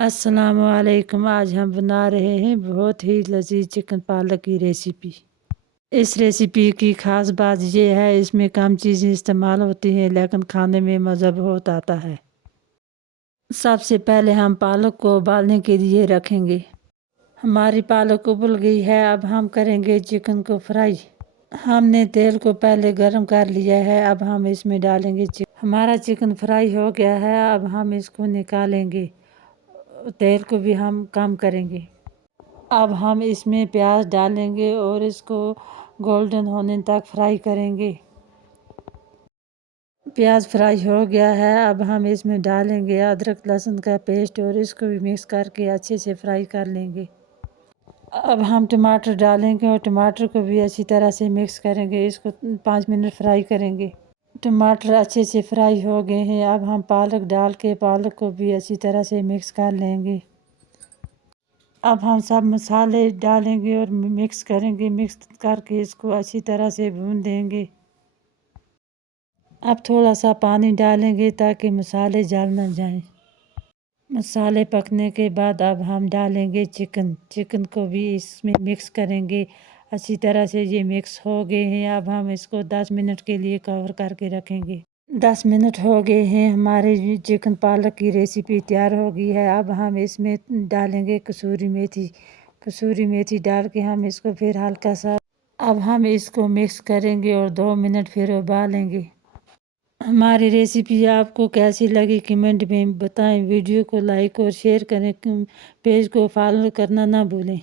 अस्सलामुअलैकुम। आज हम बना रहे हैं बहुत ही लजीज चिकन पालक की रेसिपी। इस रेसिपी की ख़ास बात यह है इसमें कम चीज़ें इस्तेमाल होती हैं लेकिन खाने में मज़ा बहुत आता है। सबसे पहले हम पालक को उबालने के लिए रखेंगे। हमारी पालक उबल गई है। अब हम करेंगे चिकन को फ्राई। हमने तेल को पहले गर्म कर लिया है। अब हम इसमें डालेंगे चिकन। हमारा चिकन फ्राई हो गया है। अब हम इसको निकालेंगे। तेल को भी हम कम करेंगे। अब हम इसमें प्याज डालेंगे और इसको गोल्डन होने तक फ्राई करेंगे। प्याज फ्राई हो गया है। अब हम इसमें डालेंगे अदरक लहसुन का पेस्ट और इसको भी मिक्स करके अच्छे से फ्राई कर लेंगे। अब हम टमाटर डालेंगे और टमाटर को भी अच्छी तरह से मिक्स करेंगे। इसको 5 मिनट फ्राई करेंगे। टमाटर अच्छे से फ्राई हो गए हैं। अब हम पालक डाल के पालक को भी अच्छी तरह से मिक्स कर लेंगे। अब हम सब मसाले डालेंगे और मिक्स करेंगे। मिक्स करके इसको अच्छी तरह से भून देंगे। अब थोड़ा सा पानी डालेंगे ताकि मसाले जल न जाएं। मसाले पकने के बाद अब हम डालेंगे चिकन को भी इसमें मिक्स करेंगे। अच्छी तरह से ये मिक्स हो गए हैं। अब हम इसको 10 मिनट के लिए कवर करके रखेंगे। 10 मिनट हो गए हैं। हमारे चिकन पालक की रेसिपी तैयार हो गई है। अब हम इसमें डालेंगे कसूरी मेथी। कसूरी मेथी डाल के हम इसको फिर हल्का सा अब हम इसको मिक्स करेंगे और 2 मिनट फिर उबालेंगे। हमारी रेसिपी आपको कैसी लगी कमेंट में बताएं। वीडियो को लाइक और शेयर करें। पेज को फॉलो करना ना भूलें।